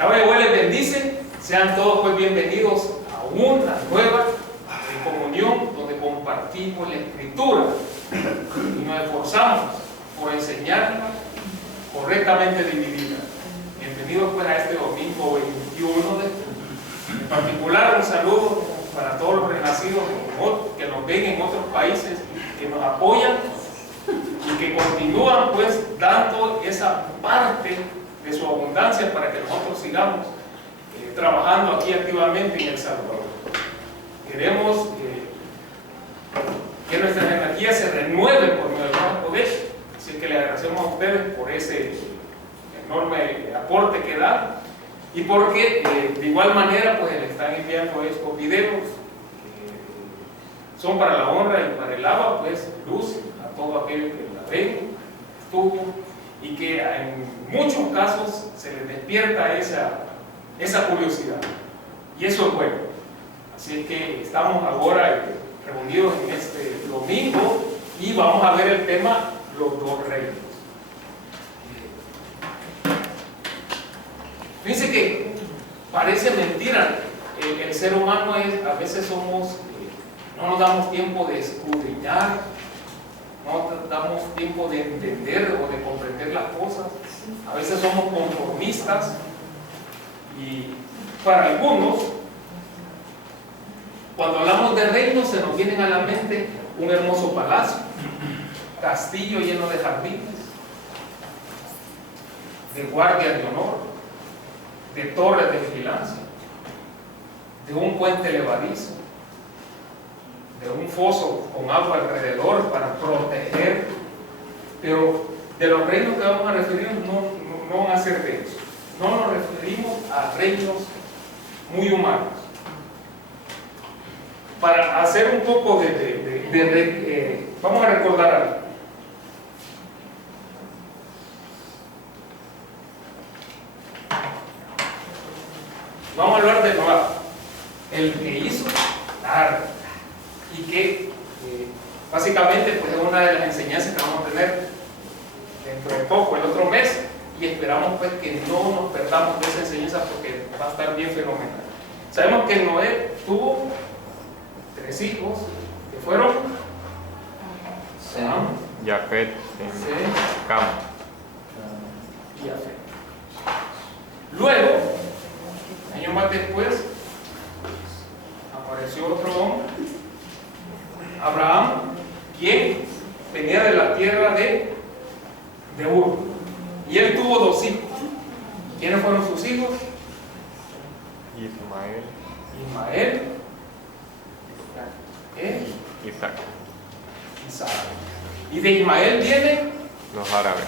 La Yahweh les bendice. Sean todos pues bienvenidos a una nueva comunión donde compartimos la Escritura y nos esforzamos por enseñarla correctamente dividida. Bienvenidos pues a este domingo 21 de julio. En particular un saludo para todos los renacidos que nos ven en otros países, que nos apoyan y que continúan pues dando esa parte de su abundancia para que nosotros sigamos trabajando aquí activamente en El Salvador. Queremos que nuestras energías se renueven por medio del nuevo poder, así que le agradecemos a ustedes por ese enorme aporte que dan y porque de igual manera pues le están enviando estos videos que son para la honra y para el agua, pues luz a todo aquel que la ve, estudia, y que en muchos casos se les despierta esa curiosidad, y eso es bueno. Así que estamos ahora reunidos en este domingo y vamos a ver el tema los dos reinos. Fíjense que parece mentira, el ser humano a veces no nos damos tiempo de escudriñar, no nos damos tiempo de entender o de comprender las cosas. A veces somos conformistas y para algunos, cuando hablamos de reino, se nos vienen a la mente un hermoso palacio, castillo lleno de jardines, de guardias de honor, de torres de vigilancia, de un puente levadizo, de un foso con agua alrededor para proteger. Pero de los reinos que vamos a referirnos no van a ser de eso. No nos referimos a reinos muy humanos. Para hacer un poco vamos a recordar algo. Vamos a hablar de Noah, el que hizo la arca, y que básicamente pues, es una de las enseñanzas que vamos a tener dentro de poco, el otro mes, y esperamos pues que no nos perdamos de esa enseñanza porque va a estar bien fenomenal. Sabemos que Noé tuvo 3 hijos que fueron Sem, Jafet, Cam y Jafet. Luego, años más después, apareció otro hombre, Abraham, quien venía de la tierra de Ur, y él tuvo 2 hijos. ¿Quiénes fueron sus hijos? Ismael, Isaac. Y de Ismael vienen los árabes.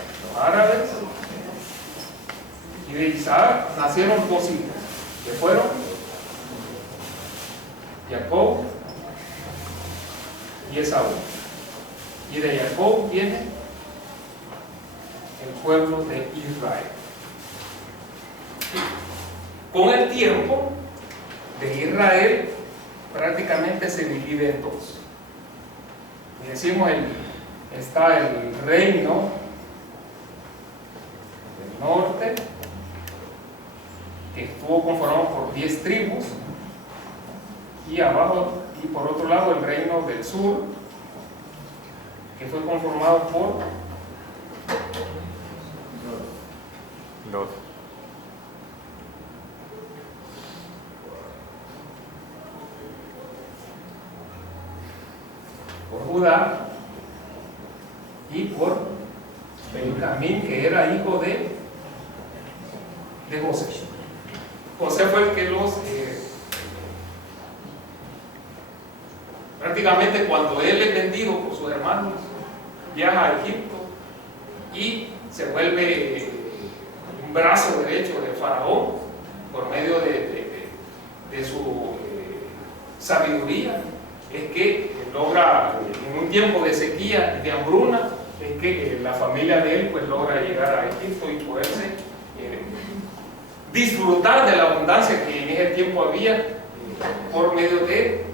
Y de Isaac nacieron 2 hijos, que fueron Jacob y Esaú. Y de Jacob viene el pueblo de Israel. Con el tiempo de Israel prácticamente se divide en 2. Y decimos, está el reino del norte, que estuvo conformado por 10 tribus, y abajo, y por otro lado el reino del sur, que fue conformado por 2. por Judá y por Benjamín, que era hijo de José. José fue el que los prácticamente cuando él es vendido por sus hermanos, viaja a Egipto y se vuelve un brazo derecho de Faraón por medio de su sabiduría. Es que logra, en un tiempo de sequía y de hambruna, es que la familia de él pues logra llegar a Egipto y poderse disfrutar de la abundancia que en ese tiempo había por medio de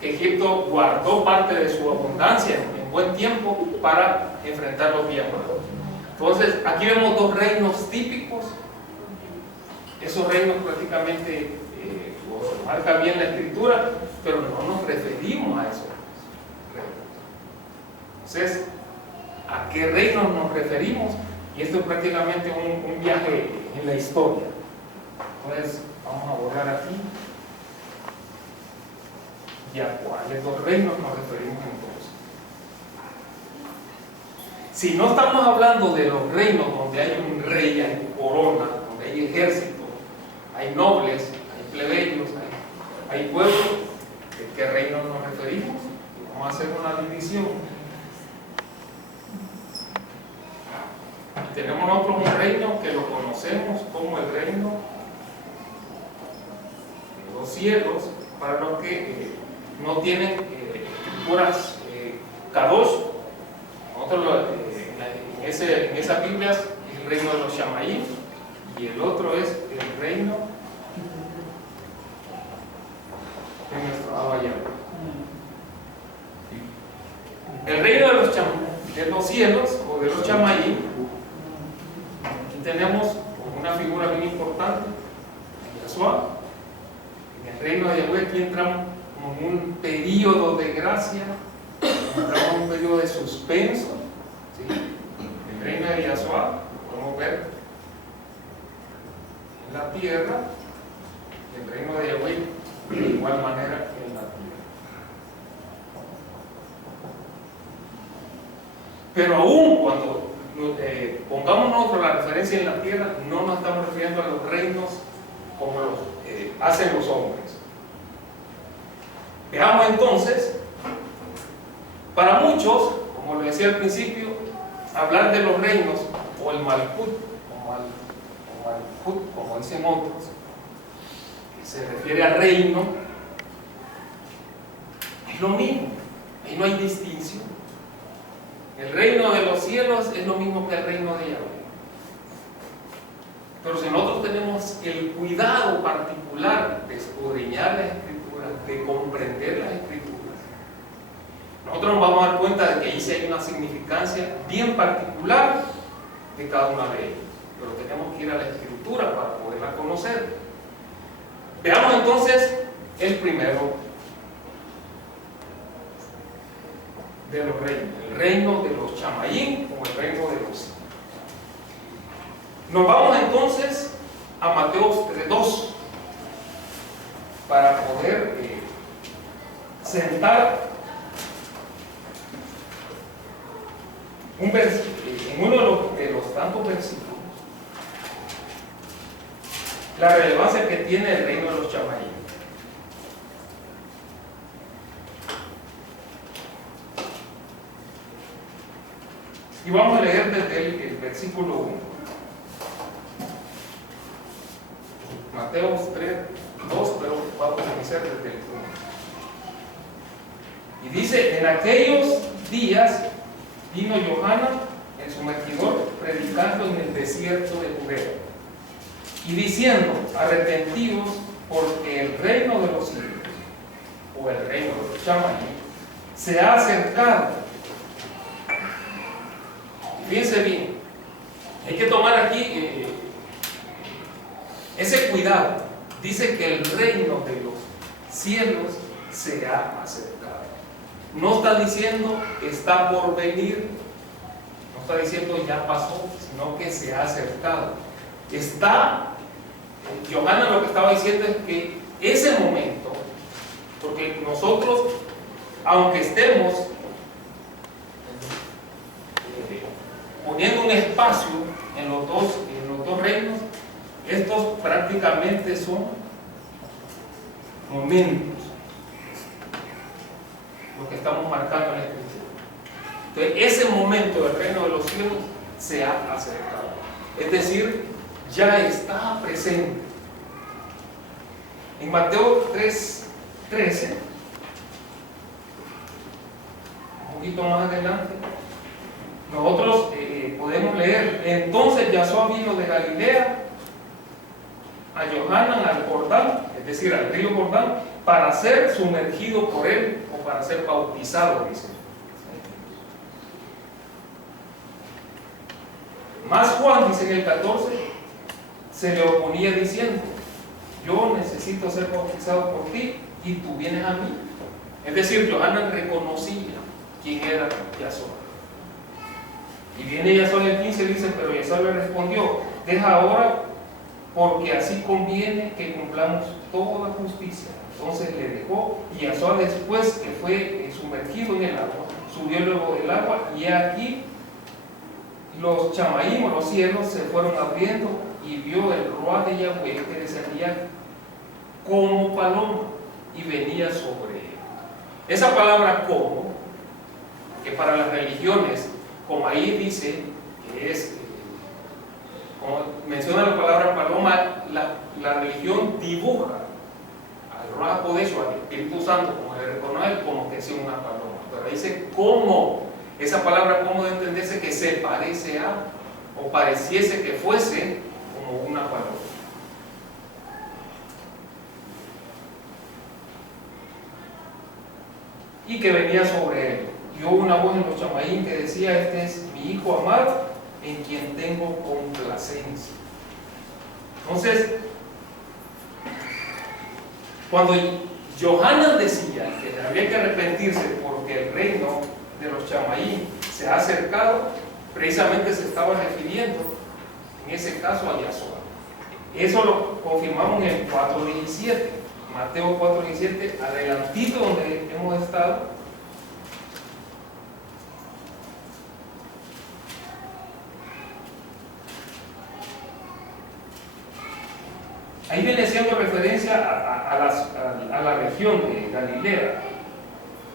que Egipto guardó parte de su abundancia en buen tiempo para enfrentar los días malos. Entonces aquí vemos 2 reinos típicos esos reinos prácticamente los marca bien la Escritura, pero no nos referimos a esos reinos. Entonces, ¿a qué reinos nos referimos? Y esto es prácticamente un viaje en la historia. Entonces, vamos a borrar aquí. ¿Y a cuáles dos reinos nos referimos entonces? Si no estamos hablando de los reinos donde hay un rey, hay corona, donde hay ejército, hay nobles, hay plebeyos, hay pueblos, ¿de qué reino nos referimos? Y vamos a hacer una división. Tenemos nosotros un reino que lo conocemos como el reino de los cielos, para los que no tienen escrituras Kadosh. Nosotros en esa Biblia es el reino de los Shamaim, y el otro es el reino de nuestro Abba Yahweh. El reino de los cielos o de los Shamaim, aquí tenemos una figura bien importante, Yahshua. En el reino de Yahweh aquí entramos en un periodo de gracia, entramos en un periodo de suspenso. ¿Sí? El reino de Yahshua podemos ver en la tierra, el reino de Yahweh de igual manera en la tierra. Pero aún cuando pongamos nosotros la referencia en la tierra, no nos estamos refiriendo a los reinos como los hacen los hombres. Veamos entonces, para muchos, como lo decía al principio, hablar de los reinos o el Malkut, como dicen otros, que se refiere al reino, es lo mismo, ahí no hay distinción. El reino de los cielos es lo mismo que el reino de Yahweh. Pero si nosotros tenemos el cuidado particular de escudriñar las Escrituras, de comprender las Escrituras, nosotros nos vamos a dar cuenta de que ahí sí hay una significancia bien particular de cada una de ellas. Pero tenemos que ir a la Escritura para poderla conocer. Veamos entonces el primero de los reinos, el reino de los Chamaín o el reino de los cielos. Nos vamos entonces a Mateo 3:2 para poder sentar en uno de los tantos versículos la relevancia que tiene el reino de los Chamaín. Y vamos a leer desde el versículo 1. Mateo 3:2, pero vamos a iniciar desde el 1. Y dice: en aquellos días vino Johanán el sumergidor predicando en el desierto de Judea y diciendo: arrepentidos, porque el reino de los cielos o el reino de los Chamaín se ha acercado. Fíjense bien, hay que tomar aquí ese cuidado. Dice que el reino de los cielos se ha acercado. No está diciendo está por venir, no está diciendo ya pasó, sino que se ha acercado. Johanán lo que estaba diciendo es que ese momento, porque nosotros, aunque estemos poniendo un espacio en los dos reinos, estos prácticamente son momentos, lo que estamos marcando en la Escritura. Entonces, ese momento del reino de los cielos se ha acercado, es decir, ya está presente. En Mateo 3:13, un poquito más adelante, nosotros podemos leer: entonces Yahshua vino de Galilea a Johanán al Jordán, es decir, al río Jordán, para ser sumergido por él o para ser bautizado, dice. Más Juan dice en el 14: se le oponía diciendo: yo necesito ser bautizado por ti y tú vienes a mí. Es decir, Johanan reconocía quién era Yasua. Y viene Yasua en el 15 y dice: pero Yasua le respondió: deja ahora, porque así conviene que cumplamos toda justicia. Entonces le dejó, y Yasua, después que fue sumergido en el agua, subió luego del agua, y aquí los chamaín, o los cielos, se fueron abriendo, y vio el Ruaj de Yahweh que descendía como paloma y venía sobre él. Esa palabra como, que para las religiones, como ahí dice, que es, como menciona la palabra paloma, la religión dibuja al Ruaj HaKodesh, al Espíritu Santo, como le reconoce, como que es una paloma. Pero dice como, esa palabra como de entenderse que se parece a, o pareciese que fuese como una paloma. Y que venía sobre él. Y hubo una voz en los chamaín que decía: este es mi hijo amado, en quien tengo complacencia. Entonces, cuando Johanan decía que había que arrepentirse porque el reino de los chamaín se ha acercado, precisamente se estaba refiriendo en ese caso a Yasua. Eso lo confirmamos en el 4:17, Mateo 4:17, adelantito donde hemos estado. Ahí viene siendo referencia a la región de Galilea.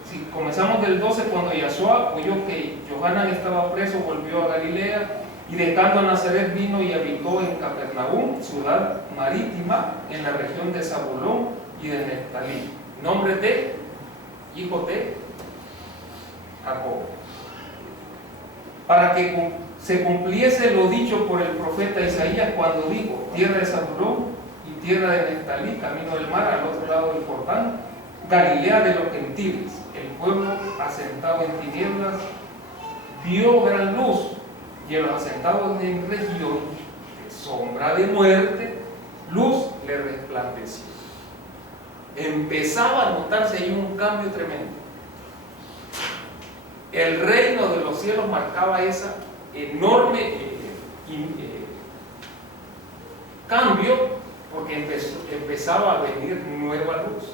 Si comenzamos del 12, cuando Yasua oyó que Johanan estaba preso, volvió a Galilea, y dejando a Nazaret vino y habitó en Capernaum, ciudad marítima, en la región de Zabulón y de Neftalí, nombre de hijo de Jacob, para que se cumpliese lo dicho por el profeta Isaías cuando dijo: tierra de Zabulón y tierra de Neftalí, camino del mar, al otro lado del Jordán, Galilea de los gentiles. El pueblo asentado en tinieblas vio gran luz, y a los asentados en región de sombra de muerte, luz le resplandeció. Empezaba a notarse ahí un cambio tremendo. El reino de los cielos marcaba ese enorme cambio, porque empezaba a venir nueva luz.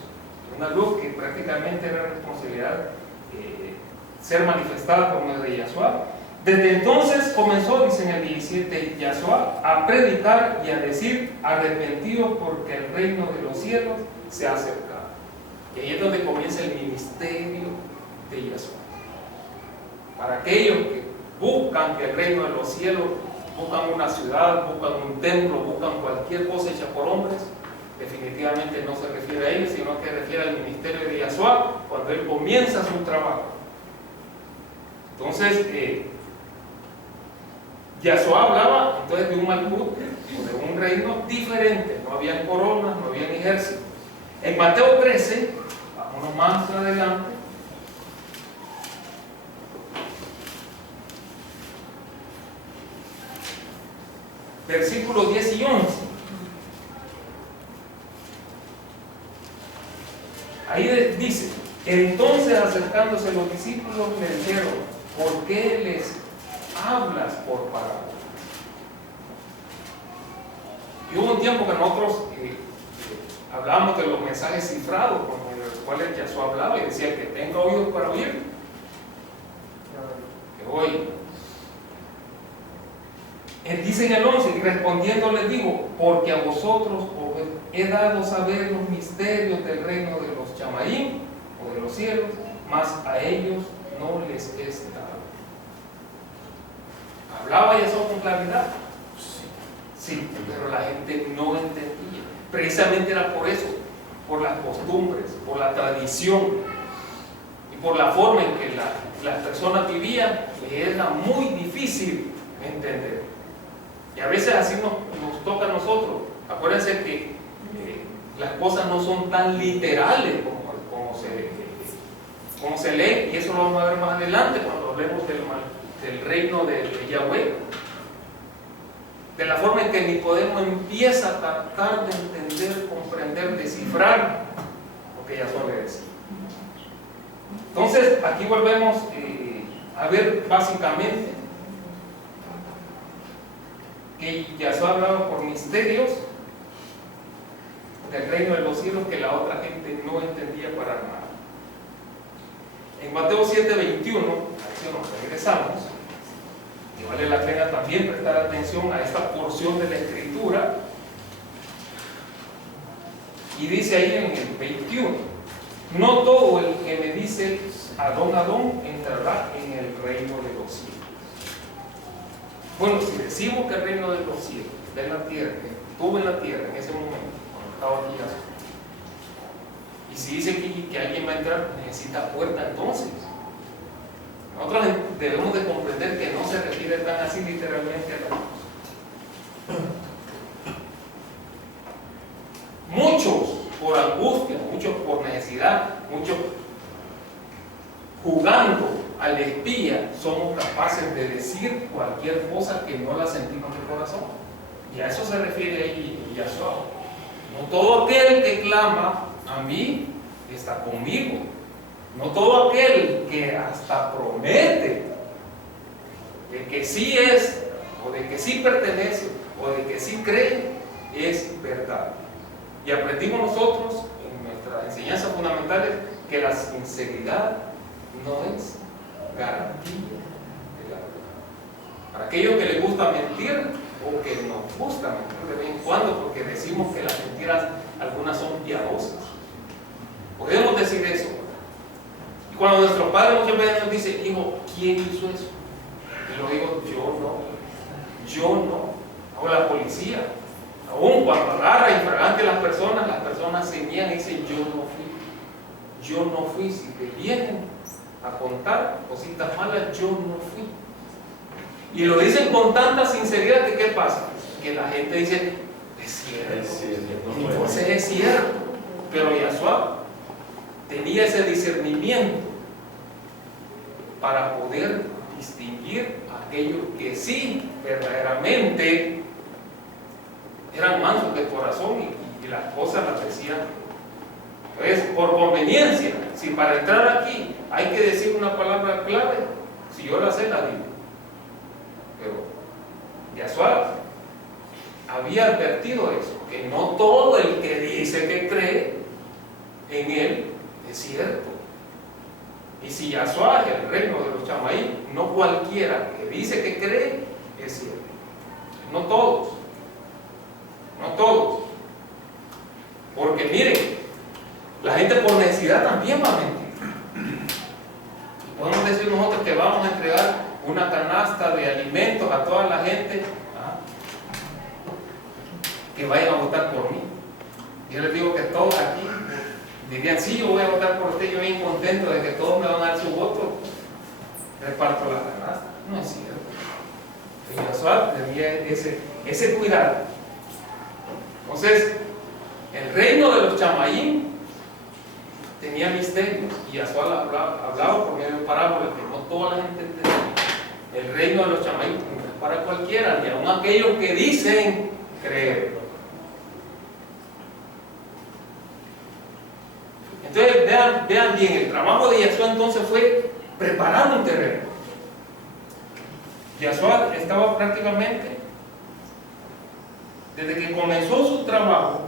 Una luz que prácticamente era responsabilidad ser manifestada por medio de Yasua. Desde entonces comenzó, dice en el 17, Yasua a predicar y a decir: arrepentidos, porque el reino de los cielos se ha acercado. Y ahí es donde comienza el ministerio de Yasua. Para aquellos que buscan que el reino de los cielos, buscan una ciudad, buscan un templo, buscan cualquier cosa hecha por hombres, definitivamente no se refiere a ellos, sino que refiere al ministerio de Yasua cuando él comienza su trabajo. Entonces, Yasua hablaba entonces de un malhut, de un reino diferente. No había coronas, no había ejército. En Mateo 13, vámonos más adelante, versículos 10 y 11. Ahí dice: entonces, acercándose los discípulos, le dijeron: ¿por qué les hablas por parábolas? Y hubo un tiempo que nosotros hablábamos de los mensajes cifrados, con los cuales Yasua hablaba y decía: que tenga oídos para oír, que oiga. Dice en el 11: y respondiendo les digo: porque a vosotros os he dado saber los misterios del reino de los chamaín, o de los cielos, mas a ellos no les es dado. ¿Hablaba Yasua con claridad? Sí, pero la gente no entendía. Precisamente era por eso, por las costumbres, por la tradición y por la forma en que las personas vivían, les era muy difícil entender. Y a veces así nos toca a nosotros. Acuérdense que las cosas no son tan literales como se lee, y eso lo vamos a ver más adelante cuando hablemos del reino de Yahweh. de la forma en que Nicodemo empieza a tratar de entender, comprender, descifrar lo que Yahshua le decía. Entonces, aquí volvemos a ver básicamente que Yahshua hablaba por misterios del reino de los cielos que la otra gente no entendía para nada. En Mateo 7:21, así nos regresamos, y vale la pena también prestar atención a esta porción de la Escritura, y dice ahí en el 21: no todo el que me dice Adón, Adón, entrará en el reino de los cielos. Bueno, si decimos que el reino de los cielos está en la tierra, que estuvo en la tierra en ese momento, cuando estaba aquí Yahshua, y si dice que alguien va a entrar, necesita puerta, entonces nosotros debemos de comprender que no se refiere tan así literalmente a la cruz. Muchos por angustia, muchos por necesidad, muchos jugando al espía, somos capaces de decir cualquier cosa que no la sentimos en el corazón. Y a eso se refiere ahí Yahshua. No todo aquel que clama a mí está conmigo. No todo aquel que hasta promete de que sí es, o de que sí pertenece, o de que sí cree, es verdad. Y aprendimos nosotros en nuestras enseñanzas fundamentales que la sinceridad no es garantía de la verdad. Para aquellos que les gusta mentir o que nos gusta mentir de vez en cuando, porque decimos que las mentiras algunas son piadosas, podemos decir eso. Y cuando nuestro padre muchas veces nos dice: hijo, ¿quién hizo eso? Y lo digo: yo no. O la policía, aún cuando agarra infragante a las personas se niegan y dicen: yo no fui. Si te vienen a contar cositas malas, yo no fui. Y lo dicen con tanta sinceridad que ¿qué pasa? Que la gente dice: es cierto. Entonces es cierto. Pero Yahshua tenía ese discernimiento para poder distinguir a aquellos que sí verdaderamente eran mansos de corazón y las cosas las decían pues por conveniencia. Si para entrar aquí hay que decir una palabra clave, si yo la sé, la digo. Pero Yahshua había advertido eso, que no todo el que dice que cree en él es cierto. Y si Yahshua es el reino de los chamaí, no cualquiera que dice que cree es cierto. No todos. Porque miren, la gente por necesidad también va a mentir. Podemos decir nosotros que vamos a entregar una canasta de alimentos a toda la gente que vayan a votar por mí. Yo les digo que todos aquí dirían: sí, yo voy a votar por usted, yo bien contento de que todos me van a dar su voto, reparto la canasta. No es cierto. Y Yahshua tenía ese cuidado. Entonces, el reino de los chamaín tenía misterios, y Yahshua hablaba por medio de parábolas que no toda la gente entendía. El reino de los chamaín no es para cualquiera, ni aun aquellos que dicen creer. Entonces vean bien, el trabajo de Yahshua entonces fue preparar un terreno. Yahshua estaba prácticamente, desde que comenzó su trabajo,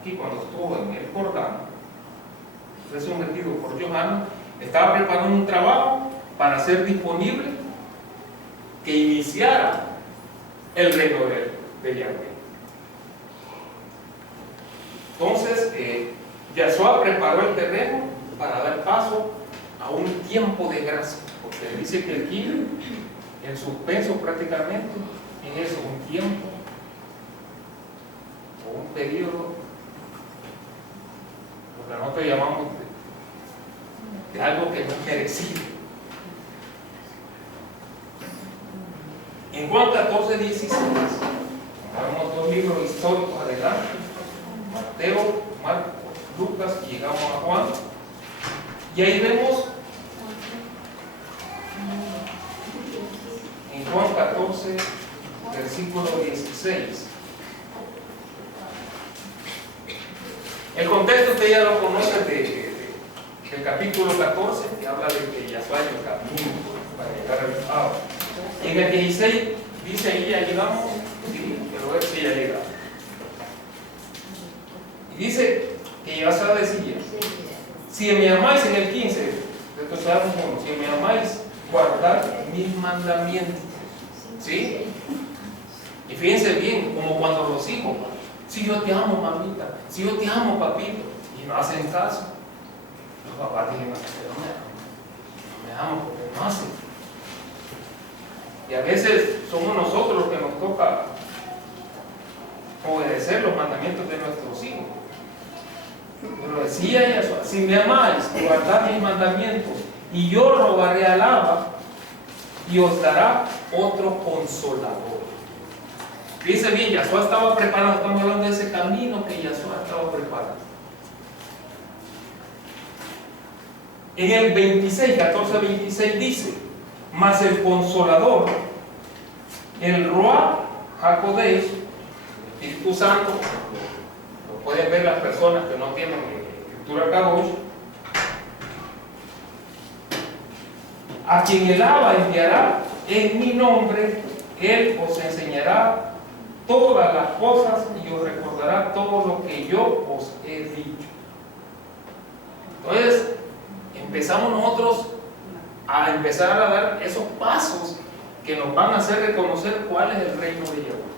aquí cuando estuvo en el Jordán, fue sometido por Johanna, estaba preparando un trabajo para hacer disponible que iniciara el reino de Yahweh. Entonces, Yahshua preparó el terreno para dar paso a un tiempo de gracia, porque dice que aquí el suspenso prácticamente es eso, un tiempo o un periodo, lo que nosotros llamamos de algo que no es merecido. En Juan 14:16, vemos dos libros históricos adelante, Mateo, Marcos, Lucas, y llegamos a Juan, y ahí vemos en Juan 14, versículo 16. El contexto usted ya lo conoce del capítulo 14, que habla de que Yahshua es el camino para llegar al Padre. En el 16 dice ahí, ya llegamos, sí, pero ver si ya llegamos. Y dice que Yahshua decía, si me amáis, en el 15, si me amáis, guardad mis mandamientos. ¿Sí? Y fíjense bien, como cuando los hijos, si yo te amo, mamita, si yo te amo, papito, y no hacen caso, los papás dicen, no me amo porque no hacen. Y a veces somos nosotros los que nos toca obedecer los mandamientos de nuestros hijos. Pero decía Yahshua, si me amáis, guardad mis mandamientos, y yo robaré al Abba, y os dará otro consolador. Fíjense bien, Yahshua estaba preparado, estamos hablando de ese camino que Yahshua estaba preparando. En el 26, 14-26 dice, mas el consolador, el Ruach HaKodesh, el Espíritu Santo, lo pueden ver las personas que no tienen escritura Kadosh, a quien el Abba enviará en mi nombre, él os enseñará todas las cosas y os recordará todo lo que yo os he dicho. Entonces, empezamos nosotros a empezar a dar esos pasos que nos van a hacer reconocer cuál es el reino de Yahweh.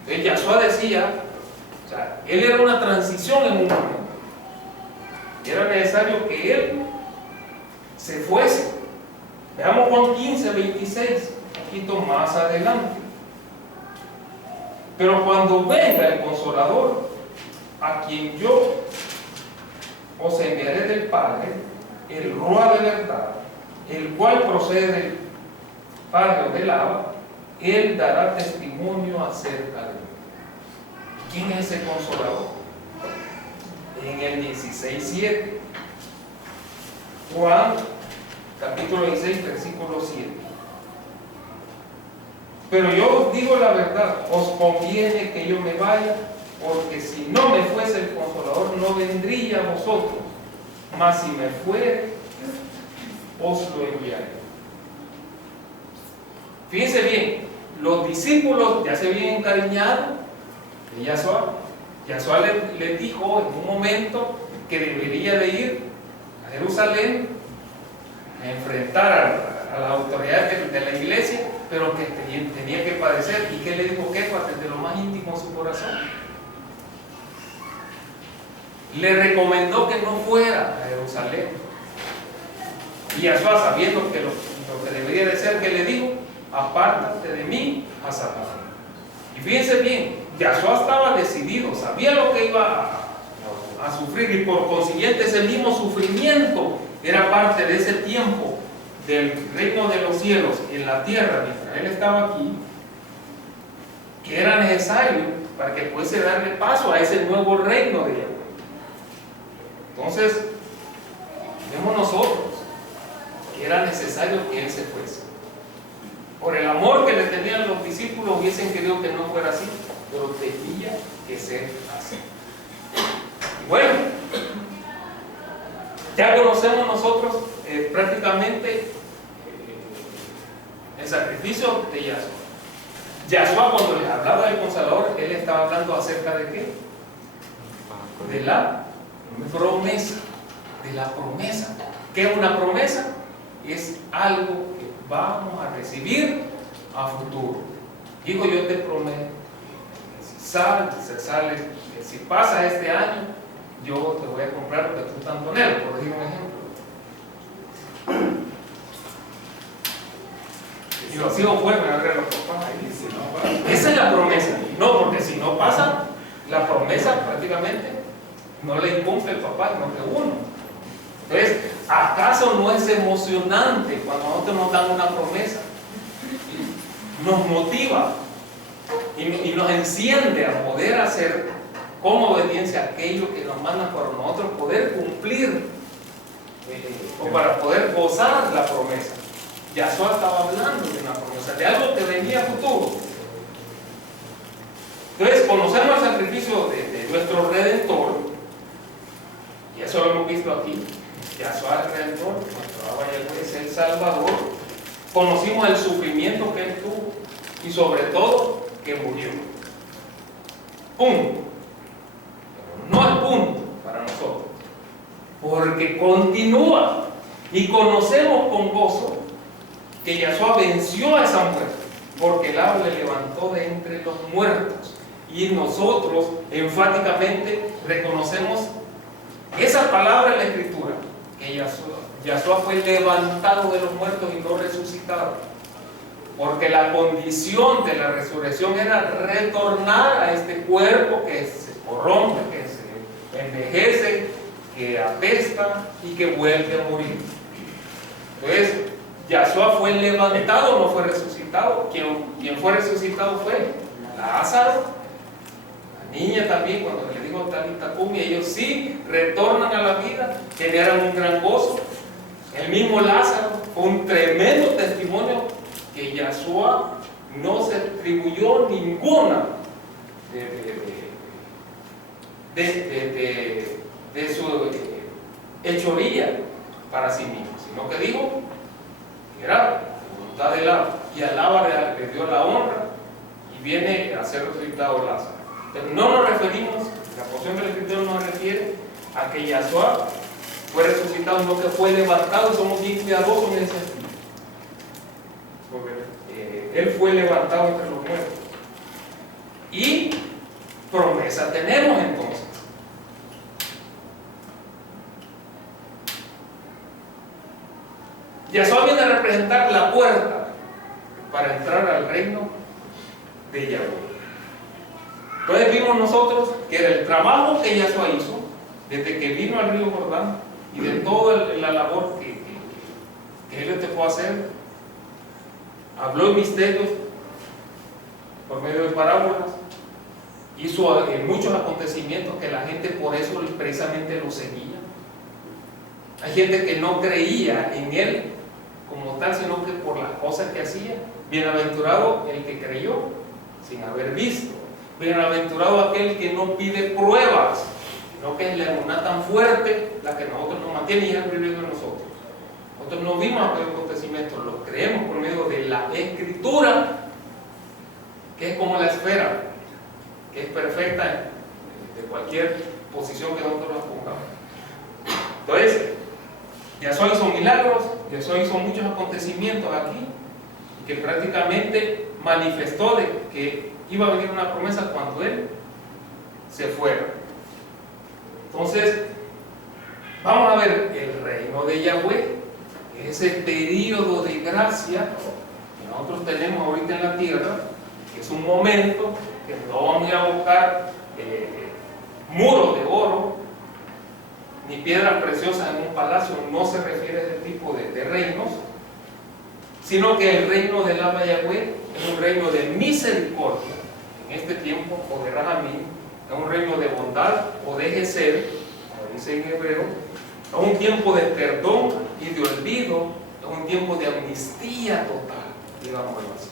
Entonces, Yahshua decía, o sea, él era una transición en un momento. Era necesario que él se fuese. Veamos Juan 15:26, un poquito más adelante. Pero cuando venga el Consolador, a quien yo os enviaré del Padre, el Ruach de verdad, el cual procede del Padre o del Abba, él dará testimonio acerca de mí. ¿Quién es ese Consolador? En el 16:7. Juan, capítulo 16, versículo 7. Pero yo os digo la verdad, os conviene que yo me vaya, porque si no me fuese el Consolador, no vendría a vosotros, mas si me fuere, os lo enviaré. Fíjense bien, los discípulos ya se habían encariñado de Yahshua. Yahshua les dijo en un momento que debería de ir a Jerusalén a enfrentar a las autoridades de la iglesia, pero que tenía que padecer. ¿Y qué le dijo Kefas desde lo más íntimo de su corazón? Le recomendó que no fuera a Jerusalén. Y Yahshua, sabiendo que lo que debería de ser, que le dijo, apártate de mí, a Satanás. Y fíjense bien, Yahshua estaba decidido, sabía lo que iba a sufrir, y por consiguiente ese mismo sufrimiento era parte de ese tiempo del reino de los cielos en la tierra mientras él estaba aquí, que era necesario para que pudiese darle paso a ese nuevo reino de Yahweh. Entonces, vemos nosotros que era necesario que él se fuese. Por el amor que le tenían los discípulos, hubiesen querido que no fuera así, pero tenía que ser así. Y bueno, ya conocemos nosotros prácticamente el sacrificio de Yahshua. Yahshua, cuando les hablaba del Consolador, él estaba hablando acerca de qué? De la promesa. De la promesa. ¿Qué es una promesa? Es algo que vamos a recibir a futuro. Digo, yo te prometo, si pasa este año, yo te voy a comprar lo que tú tanto anhelas, por decir un ejemplo. Y los hijos fueron a ver a los papás ahí, si no, esa es la promesa. No, porque si no pasa, la promesa prácticamente no le incumple el papá, sino que uno. Entonces, ¿acaso no es emocionante cuando nosotros nos dan una promesa? Nos motiva y nos enciende a poder hacer con obediencia aquello que nos mandan para nosotros poder cumplir o para poder gozar la promesa. Yahshua estaba hablando de una promesa, de algo que venía a futuro. Entonces, conocemos el sacrificio de nuestro Redentor, y eso lo hemos visto aquí. Yahshua es el Redentor, nuestro Abba Yahweh es el Salvador. Conocimos el sufrimiento que Él tuvo y sobre todo que murió. Punto. Pero no es punto para nosotros, porque continúa y conocemos con gozo que Yahshua venció a esa muerte, porque el Abba le levantó de entre los muertos. Y nosotros enfáticamente reconocemos esa palabra en la Escritura, que Yahshua fue levantado de los muertos y no resucitado, porque la condición de la resurrección era retornar a este cuerpo que se corrompe, que se envejece, que apesta y que vuelve a morir. Entonces, Yahshua fue levantado, no fue resucitado. Quien fue resucitado fue Lázaro, la niña también, cuando le dijo Talita Cumi, ellos sí retornan a la vida, generan un gran gozo. El mismo Lázaro fue un tremendo testimonio que Yahshua no se atribuyó ninguna de su hechoría para sí mismo, sino que dijo que era la voluntad del Abba, y al Abba le dio la honra y viene a ser resucitado Lázaro. Entonces, no nos referimos, la porción del Escritor no se refiere a que Yahshua fue resucitado, sino que fue levantado. Somos bien cuidadosos en ese sentido. Él fue levantado entre los muertos. Y promesa tenemos entonces. Yahshua viene a representar la puerta para entrar al reino de Yahweh. Entonces vimos nosotros que era el trabajo que Yahshua hizo desde que vino al río Jordán y de toda la labor que Él te puede hacer. Habló en misterios por medio de parábolas, hizo muchos acontecimientos que la gente por eso precisamente lo seguía. Hay gente que no creía en Él como tal, sino que por las cosas que hacía. Bienaventurado el que creyó sin haber visto. Bienaventurado aquel que no pide pruebas, sino que es la emuná tan fuerte la que nosotros nos mantiene y es el privilegio de nosotros. Nosotros no vimos aquellos acontecimientos, los creemos por medio de la Escritura, que es como la esfera, que es perfecta de cualquier posición que nosotros la pongamos. Entonces, Yahshua hizo milagros, Yahshua hizo muchos acontecimientos aquí, que prácticamente manifestó de que iba a venir una promesa cuando Él se fuera. Entonces, vamos a ver el reino de Yahweh, ese periodo de gracia que nosotros tenemos ahorita en la tierra, que es un momento que no vamos a ir a buscar muros de oro ni piedras preciosas en un palacio. No se refiere a ese tipo de reinos, sino que el reino del Abba Yahweh es un reino de misericordia en este tiempo, o de Rahamim, es un reino de bondad o de Gesed, como dice en hebreo. Es un tiempo de perdón y de olvido, es un tiempo de amnistía total, digámoslo así.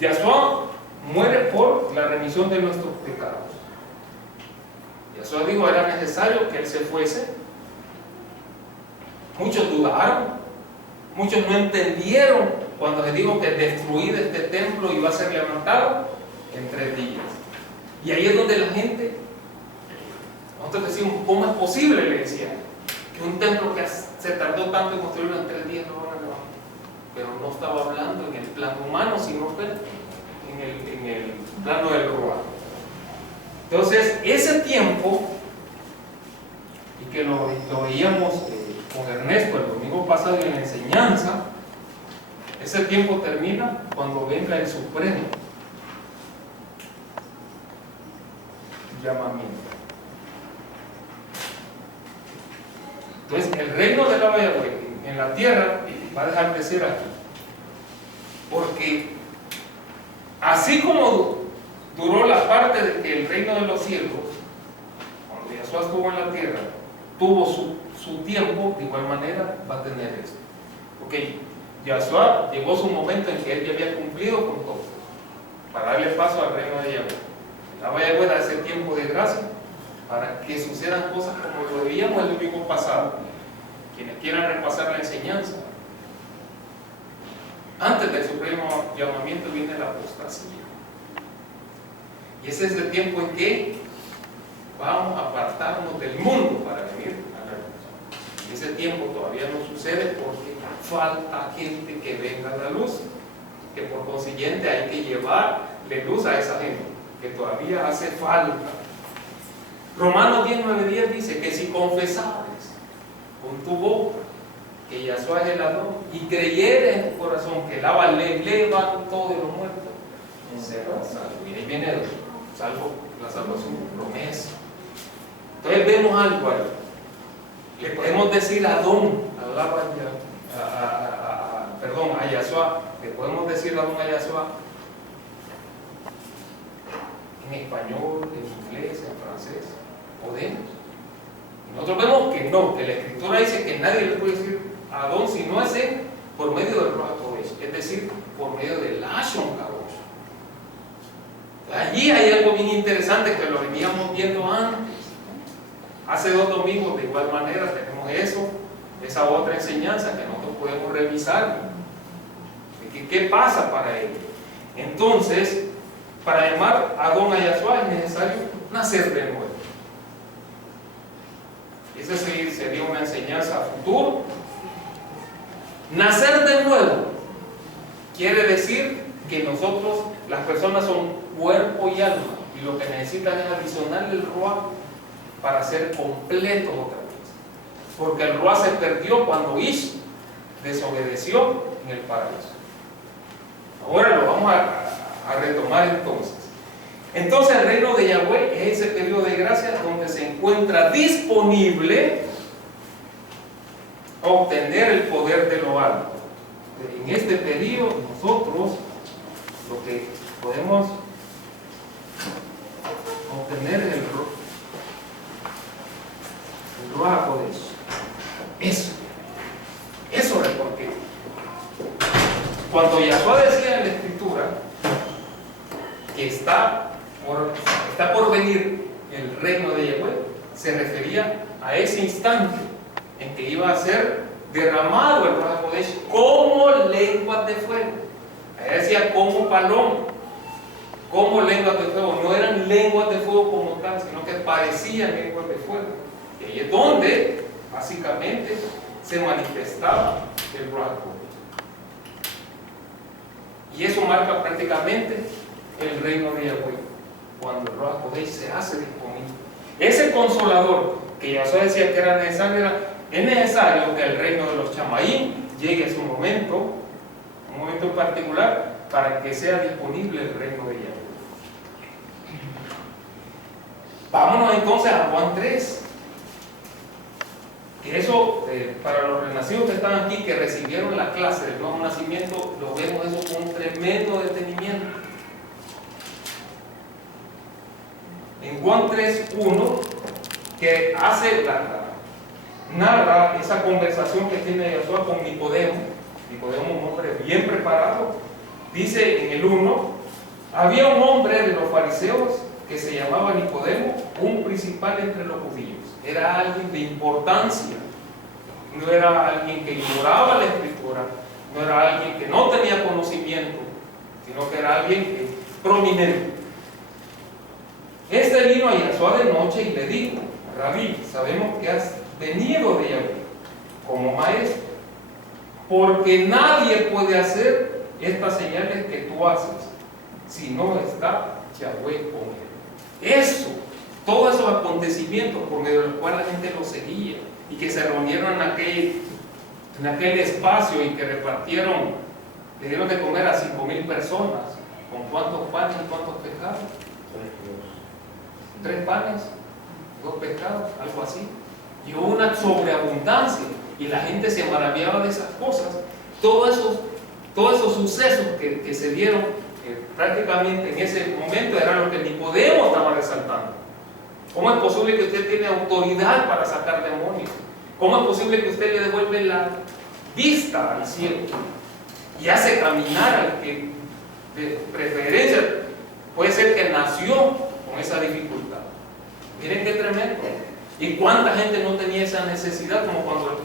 Yahshua muere por la remisión de nuestros pecados. Yahshua dijo, era necesario que Él se fuese. Muchos dudaron, muchos no entendieron cuando se dijo que destruir este templo iba a ser levantado en 3 días. Y ahí es donde la gente, nosotros decimos, ¿cómo es posible? Le decían, que un templo que se tardó tanto en construirlo en 3 días lo van a levantar. Pero no estaba hablando en el plano humano, sino en el plano del Ruach. Entonces, ese tiempo, y que lo veíamos con Ernesto el domingo pasado en la enseñanza, ese tiempo termina cuando venga el supremo llamamiento. Entonces, el reino de la Yahweh en la tierra va a dejar de ser aquí, porque así como duró la parte de que el reino de los cielos, cuando Yahshua estuvo en la tierra, tuvo su tiempo, de igual manera va a tener esto. Ok, Yahshua llegó su momento en que él ya había cumplido con todo, para darle paso al reino de Yahweh. Ahora Yahweh da ese tiempo de gracia para que sucedan cosas como lo veíamos el domingo pasado. Quienes quieran repasar la enseñanza, antes del supremo llamamiento viene la apostasía. Y ese es el tiempo en que vamos a apartarnos del mundo para venir a la luz. Y ese tiempo todavía no sucede porque falta gente que venga a la luz, que por consiguiente hay que llevarle luz a esa gente, que todavía hace falta. Romanos 10:9-10 dice que si confesares con tu boca que Yahshua es el Adón y creyeres en tu corazón que Él levantó de los muertos, serás salvo. Y ahí viene la salvación, promesa. Entonces vemos algo ahí. Le podemos decir Adón, a Yahshua, le podemos decir Adón a Yahshua en español, en inglés, en francés, podemos. Nosotros vemos que no, que la Escritura dice que nadie le puede decir Adón si no es él por medio del Ruach Kodesh, es decir, por medio del Lashon Kadosh. Allí hay algo bien interesante que lo veníamos viendo antes. Hace 2 domingos de igual manera tenemos esa otra enseñanza que nosotros podemos revisar. ¿Qué pasa para él? Entonces, para llamar Adón a Yahshua es necesario nacer de nuevo. Esa sería una enseñanza a futuro. Nacer de nuevo quiere decir que nosotros, las personas son cuerpo y alma, y lo que necesitan es adicionar el Ruach para ser completos otra vez. Porque el Ruach se perdió cuando Ish desobedeció en el paraíso. Ahora lo vamos a retomar entonces. Entonces el reino de Yahweh es ese periodo de gracia donde se encuentra disponible a obtener el poder de lo alto. En este periodo nosotros lo que podemos obtener es el Ruach Kodesh. Eso es porque cuando Yahshua decía en la Escritura que está por venir el reino de Yahweh, se refería a ese instante en que iba a ser derramado el Ruach Kodesh como lenguas de fuego. Ahí decía como paloma, como lenguas de fuego. No eran lenguas de fuego como tal, sino que parecían lenguas de fuego. Y ahí es donde básicamente se manifestaba el Ruach Kodesh. Y eso marca prácticamente el reino de Yahweh, cuando el Ruach Kodesh se hace disponible. Ese consolador que Yahshua decía que era necesario, es necesario que el reino de los Chamaín llegue a su momento, un momento en particular, para que sea disponible el reino de Yahweh. Vámonos entonces a Juan 3. Que eso, para los renacidos que están aquí, que recibieron la clase del nuevo nacimiento, lo vemos eso con un tremendo detenimiento. En Juan 3:1, que narra esa conversación que tiene Yahshua con Nicodemo, un hombre bien preparado, dice en el 1, había un hombre de los fariseos que se llamaba Nicodemo, un principal entre los judíos. Era alguien de importancia, no era alguien que ignoraba la Escritura, no era alguien que no tenía conocimiento, sino que era alguien prominente. Este vino a Yahshua de noche y le dijo: Rabí, sabemos que has venido de Yahweh como maestro, porque nadie puede hacer estas señales que tú haces si no está Yahweh con él. Todos esos acontecimientos por medio de los cuales la gente lo seguía y que se reunieron en aquel espacio y que repartieron, le dieron de comer a 5,000 personas. ¿Con cuántos panes y cuántos pescados? 3 panes, 2 pescados, algo así. Y hubo una sobreabundancia y la gente se maravillaba de esas cosas. Todos esos sucesos que se dieron prácticamente en ese momento era lo que Nicodemo estaba resaltando. ¿Cómo es posible que usted tiene autoridad para sacar demonios? ¿Cómo es posible que usted le devuelve la vista al ciego y hace caminar al que de preferencia puede ser que nació con esa dificultad? Miren qué tremendo. ¿Y cuánta gente no tenía esa necesidad como cuando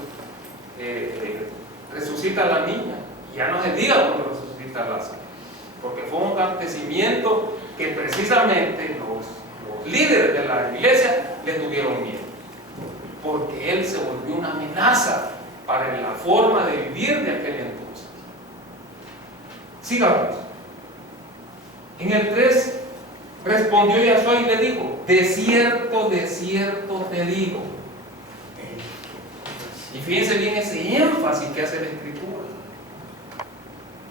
resucita a la niña? Ya no se diga cuando resucita a Lázaro, porque fue un acontecimiento que precisamente los líderes de la iglesia le tuvieron miedo, porque él se volvió una amenaza para la forma de vivir de aquel entonces. Sigamos. En el 3 respondió Yahshua y le dijo: de cierto te digo. Y fíjense bien ese énfasis que hace la Escritura.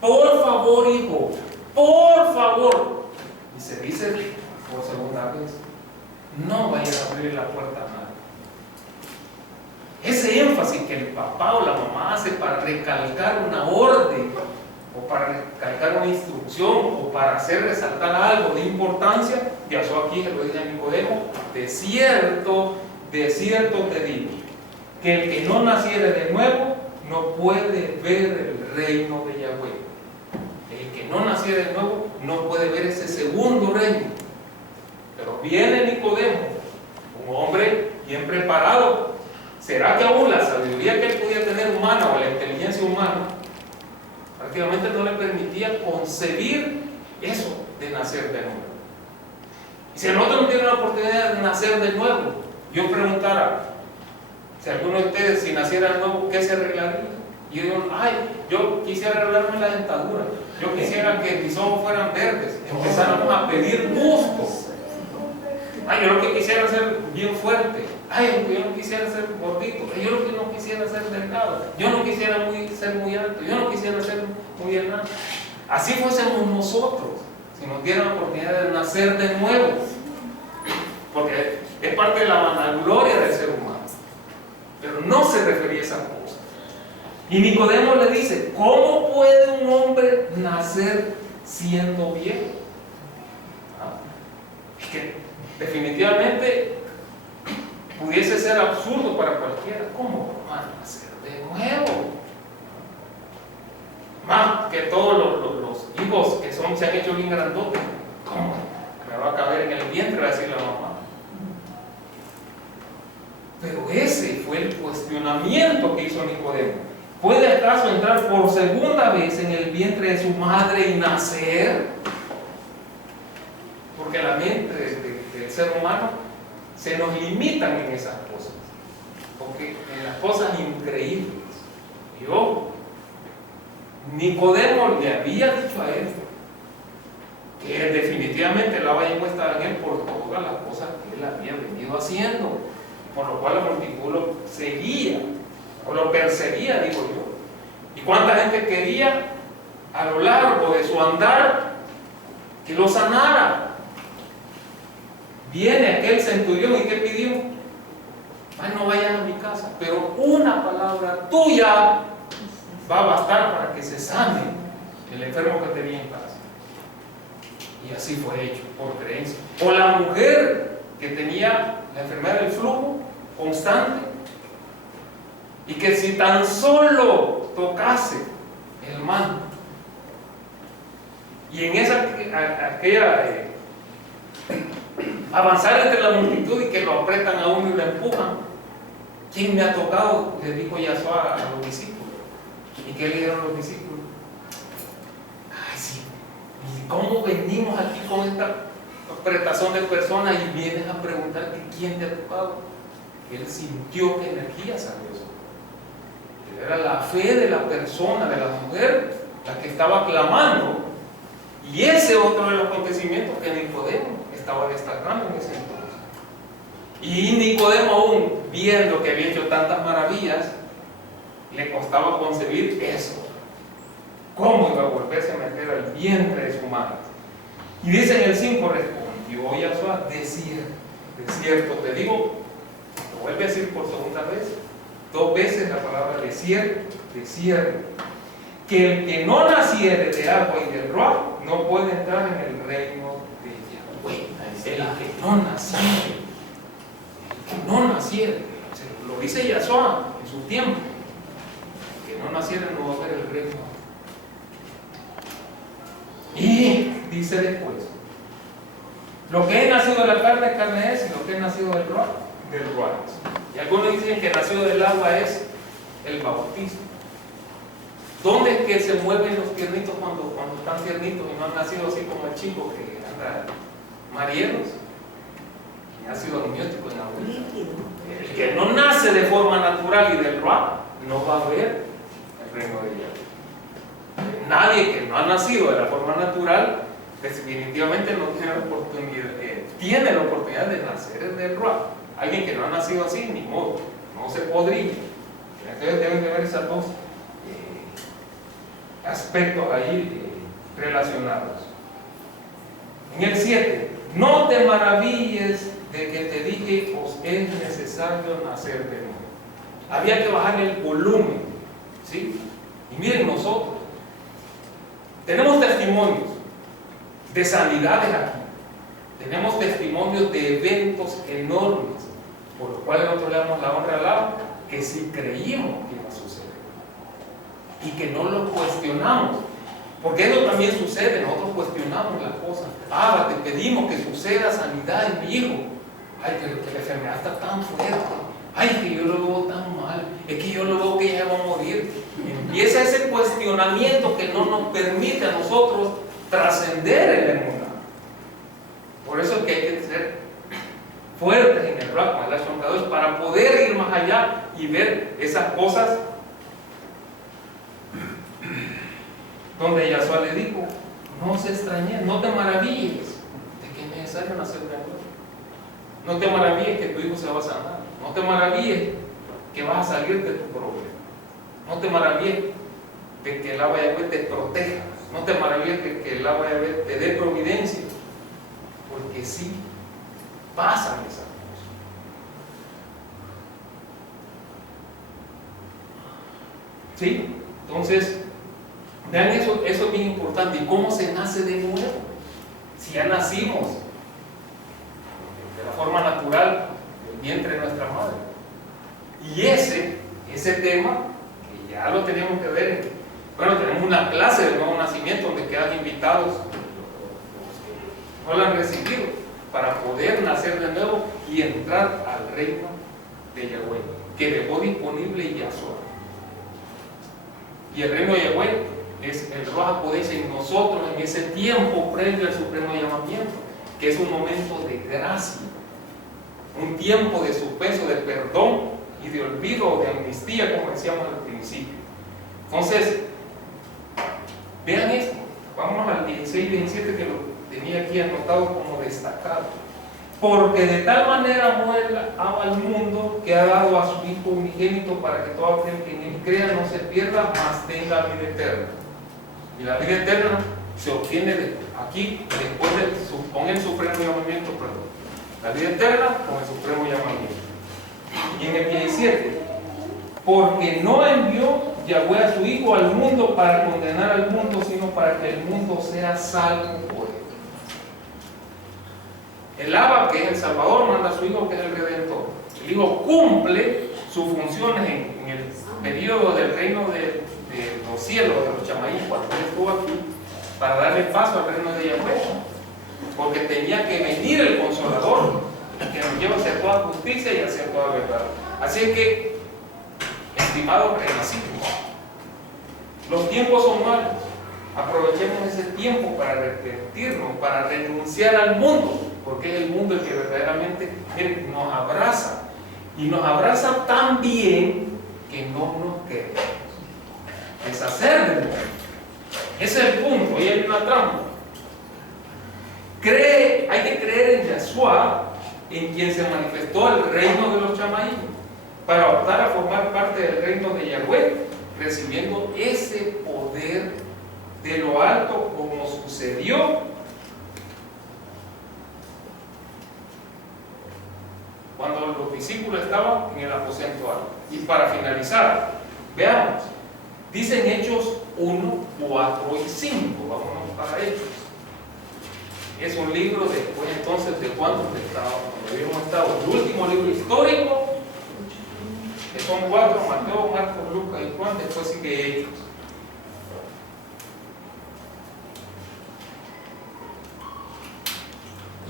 Por favor, hijo, por favor. Y se dice por segunda vez: no vayas a abrir la puerta a nadie. Ese énfasis que el papá o la mamá hace para recalcar una orden, o para recalcar una instrucción, o para hacer resaltar algo de importancia, Yahshua aquí se lo dice a Nicodemo: de cierto te digo, que el que no naciere de nuevo no puede ver el reino de Yahweh. El que no naciere de nuevo no puede ver ese segundo reino. Pero viene Nicodemo, un hombre bien preparado. ¿Será que aún la sabiduría que él podía tener humana, o la inteligencia humana, prácticamente no le permitía concebir eso de nacer de nuevo? Y si nosotros no tienen la oportunidad de nacer de nuevo, yo preguntara, si alguno de ustedes, si naciera de nuevo, ¿qué se arreglaría? Y yo digo: ay, yo quisiera arreglarme la dentadura, yo quisiera que mis ojos fueran verdes, empezáramos a pedir gustos. Ay, yo lo que quisiera ser bien fuerte. Ay, yo no quisiera ser gordito. Yo lo que no quisiera ser delgado. Yo no quisiera ser muy alto. Yo no quisiera ser muy enano. Así fuésemos nosotros, si nos dieran la oportunidad de nacer de nuevo. Porque es parte de la vanagloria del ser humano. Pero no se refería a esa cosa. Y Nicodemo le dice: ¿cómo puede un hombre nacer siendo viejo? Es que definitivamente pudiese ser absurdo para cualquiera. ¿Cómo va a nacer de nuevo? Más que todos los hijos que se han hecho bien grandotes. ¿Cómo me va a caber en el vientre? Va a decir la mamá. Pero ese fue el cuestionamiento que hizo Nicodemo. ¿Puede acaso entrar por segunda vez en el vientre de su madre y nacer? Porque la mente del ser humano se nos limitan en esas cosas, porque en las cosas increíbles. Yo, Nicodemo le había dicho a él que definitivamente la vaya puesta en él por todas las cosas que él había venido haciendo, por lo cual la multitud lo seguía o lo perseguía, digo yo. ¿Y cuánta gente quería a lo largo de su andar que lo sanara? Viene aquel centurión, ¿y qué pidió? Ay, no vayan a mi casa, pero una palabra tuya va a bastar para que se sane el enfermo que tenía en casa. Y así fue hecho, por creencia. O la mujer que tenía la enfermedad del flujo constante, y que si tan solo tocase el manto, y en aquella avanzar entre la multitud y que lo apretan a uno y lo empujan, ¿quién me ha tocado?, le dijo Yahshua a los discípulos. ¿Y qué le dieron los discípulos? Ay, sí, ¿y cómo venimos aquí con esta apretazón de personas y vienes a preguntar que quién te ha tocado? Él sintió que energía salió eso. Era la fe de la persona, de la mujer, la que estaba clamando. Y ese otro de los acontecimientos que Nicodemo estaba destacando en ese entonces. Y Nicodemo, aún viendo que había hecho tantas maravillas, le costaba concebir eso. ¿Cómo iba a volverse a meter al vientre de su madre? Y dice en el 5, respondió Yahshua: de cierto te digo. Lo vuelve a decir por segunda vez, 2 veces la palabra de cierto, que el que no naciere de agua y del ruaj no puede entrar en el reino de Yahweh. El que no naciere, lo dice Yahshua su tiempo. Que no naciera no va a ver el reino. Y dice después, lo que es nacido de la carne, carne es, y lo que es nacido del Ruach es. Y algunos dicen que nacido del agua es el bautismo. ¿Dónde es que se mueven los tiernitos cuando están tiernitos y no han nacido así como el chico que anda marieros? Que ha sido amniótico en la vida. El que no nace de forma natural y del Ruach no va a ver el reino de Dios. Nadie que no ha nacido de la forma natural definitivamente no tiene la oportunidad de nacer del Ruach. Alguien que no ha nacido así, ni modo, no se podría. Entonces deben de ver esos dos aspectos ahí relacionados. En el 7, no te maravilles de que te dije, os es necesario nacer de nuevo. Había que bajar el volumen, ¿sí? Y miren, nosotros tenemos testimonios de sanidades aquí, tenemos testimonios de eventos enormes, por lo cual nosotros le damos la honra al lado, que sí creímos que iba a suceder y que no lo cuestionamos, porque eso también sucede, nosotros cuestionamos las cosas. Te pedimos que suceda sanidad en mi hijo. Ay, que la enfermedad está tan fuerte. Ay, que yo lo veo tan mal. Es que yo lo veo que ella va a morir. Empieza ese cuestionamiento que no nos permite a nosotros trascender el emuná. Por eso es que hay que ser fuertes en el Ruach para poder ir más allá y ver esas cosas donde Yahshua le dijo, no se extrañen, no te maravilles de que es necesario nacer de nuevo. No te maravilles que tu hijo se va a sanar. No te maravilles que vas a salir de tu problema. No te maravilles de que el agua de Yahweh te proteja. No te maravilles de que el agua de Yahweh te dé providencia. Porque sí, pasan esas cosas. ¿Sí? Entonces, vean eso es bien importante. ¿Y cómo se nace de nuevo? Si ya nacimos de la forma natural del vientre de nuestra madre. Y ese tema, que ya lo tenemos que ver, bueno, tenemos una clase del nuevo nacimiento donde quedan invitados los que no lo han recibido para poder nacer de nuevo y entrar al reino de Yahweh, que dejó disponible Yahshua. Y el reino de Yahweh es el Ruach HaKodesh en nosotros en ese tiempo previo al supremo llamamiento, que es un momento de gracia, un tiempo de suspenso, de perdón y de olvido, de amnistía, como decíamos al principio. Entonces, vean esto, vamos al 16 y 17 que lo tenía aquí anotado como destacado. Porque de tal manera amó al mundo que ha dado a su Hijo unigénito para que todo aquel que en él crea no se pierda, mas tenga vida eterna. Y la vida eterna se obtiene aquí después con el supremo llamamiento, perdón. La vida eterna con el supremo llamamiento. Y en el 17, porque no envió Yahweh a su Hijo al mundo para condenar al mundo, sino para que el mundo sea salvo por él. El Abba, que es el Salvador, manda a su Hijo, que es el Redentor. El Hijo cumple sus funciones en el periodo del reino de los cielos, de los chamaín, cuando él estuvo aquí, para darle paso al reino de Yahweh, porque tenía que venir el Consolador, que nos lleva hacia toda justicia y hacia toda verdad. Así es que, estimados renacidos, los tiempos son malos. Aprovechemos ese tiempo para arrepentirnos, para renunciar al mundo, porque es el mundo el que verdaderamente nos abraza, y nos abraza tan bien que no nos queremos deshacer del mundo. Ese es el punto, y hay una trampa. Hay que creer en Yahshua, en quien se manifestó el reino de los chamaín, para optar a formar parte del reino de Yahweh, recibiendo ese poder de lo alto, como sucedió cuando los discípulos estaban en el aposento alto. Y para finalizar, veamos, dicen Hechos 1, 4 y 5. Vámonos para Hechos. Es un libro después entonces de cuántos estados, donde habíamos estado, el último libro histórico, el Son 4, Mateo, Marcos, Lucas y Juan, después sigue Hechos.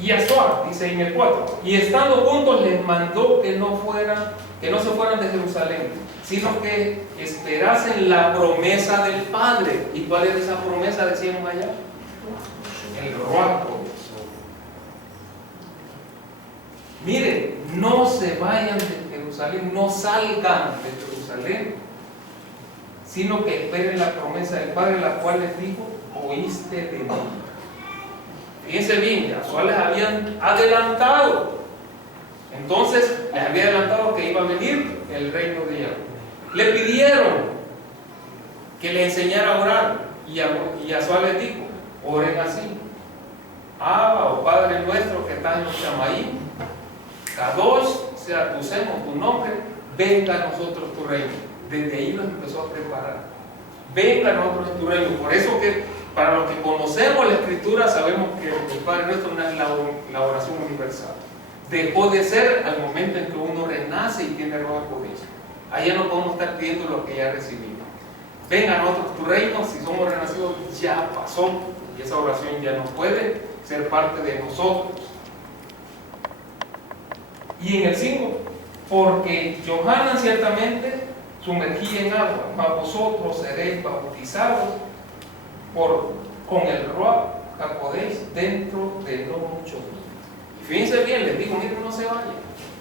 Y Yahshua, dice en el 4, y estando juntos les mandó que no se fueran de Jerusalén, sino que esperasen la promesa del Padre. ¿Y cuál es esa promesa? Decíamos allá, el Ruach. Miren, no se vayan de Jerusalén, no salgan de Jerusalén, sino que esperen la promesa del Padre, la cual les dijo, oíste de mí. Fíjense bien, Yahshua les habían adelantado. Entonces, les había adelantado que iba a venir el reino de Yahweh. Le pidieron que le enseñara a orar. Y Yahshua les dijo, oren así. Abba, o Padre nuestro que estás en los Shamaim, Kadosh, sea tu seno, tu nombre, venga a nosotros tu reino. Desde ahí nos empezó a preparar. Venga a nosotros tu reino. Por eso que para los que conocemos la Escritura sabemos que el Padre nuestro no es la oración universal. Dejó de ser al momento en que uno renace y tiene Ruach HaKodesh. Allá no podemos estar pidiendo lo que ya recibimos. Venga a nosotros tu reino, si somos renacidos ya pasó y esa oración ya no puede ser parte de nosotros. Y en el 5, porque Yohanan ciertamente sumergía en agua, mas vosotros seréis bautizados con el Ruach HaKodesh dentro de no mucho tiempo. Y fíjense bien, les digo, miren, no se vayan,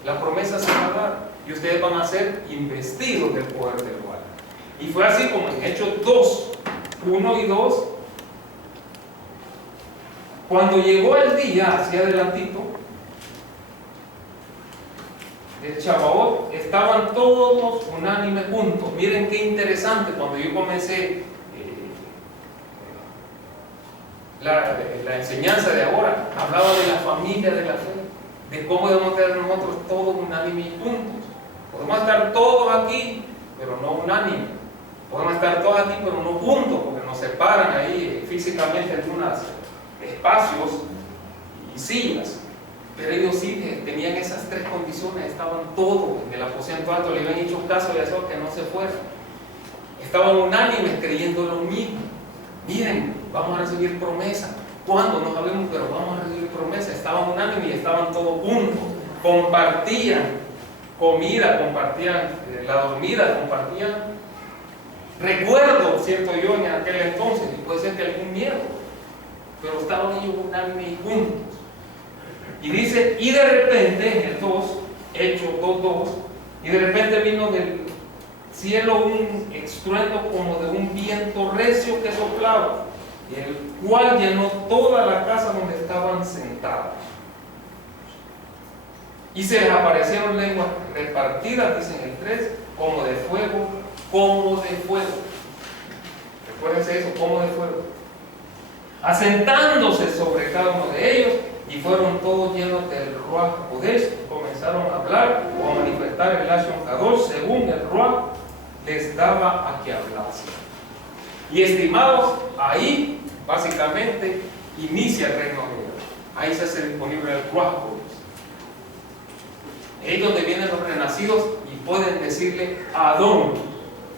la promesa se va a dar y ustedes van a ser investidos del poder del Ruach. Y fue así como en Hechos 2, 1 y 2, cuando llegó el día, hacia adelantito, del Shavuot, estaban todos unánimes juntos. Miren qué interesante, cuando yo comencé la enseñanza de ahora, hablaba de la familia de la fe, de cómo debemos estar nosotros todos unánimes y juntos. Podemos estar todos aquí, pero no unánimes. Podemos estar todos aquí, pero no juntos, porque nos separan ahí físicamente en unos espacios y sillas. Pero ellos sí tenían esas 3 condiciones, estaban todos en el aposento alto, le habían hecho caso a Yahshua que no se fueran. Estaban unánimes creyendo lo mismo. Miren, vamos a recibir promesa. ¿Cuándo? No sabemos, pero vamos a recibir promesa. Estaban unánimes y estaban todos juntos. Compartían comida, compartían la dormida, compartían recuerdo, siento yo, en aquel entonces, y puede ser que algún miedo, pero estaban ellos unánimes y juntos. Y dice, y de repente, en el 2, Hechos 2:2, y de repente vino del cielo un estruendo como de un viento recio que soplaba, el cual llenó toda la casa donde estaban sentados. Y se les aparecieron lenguas repartidas, dice en el 3, como de fuego, como de fuego. Recuérdense eso, como de fuego. Asentándose sobre cada uno de ellos, y fueron todos llenos del Ruach HaKodesh, y comenzaron a hablar o a manifestar el Lashon Kadosh según el Ruach les daba a que hablasen. Y estimados, ahí básicamente inicia el reino de Dios. Ahí se hace disponible el Ruach HaKodesh. Ahí es donde vienen los renacidos y pueden decirle Adón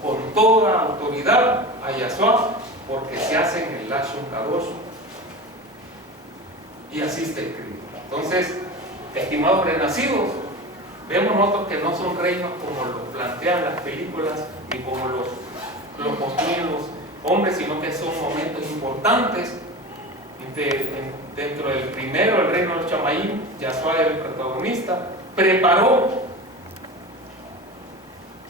con toda autoridad a Yahshua, porque se hacen el Lashon Kadosh. Y así está escrito. Entonces, estimados renacidos, vemos nosotros que no son reinos como lo plantean las películas ni como los construyen los hombres, sino que son momentos importantes. Dentro del primero, el reino de los Shamaim, Yahshua era el protagonista, preparó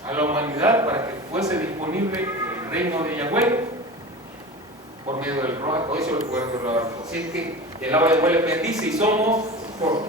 a la humanidad para que fuese disponible el reino de Yahweh por medio del Ruach HaKodesh, el poder del Ruach. Así es que el agua de Yahweh les bendice y somos por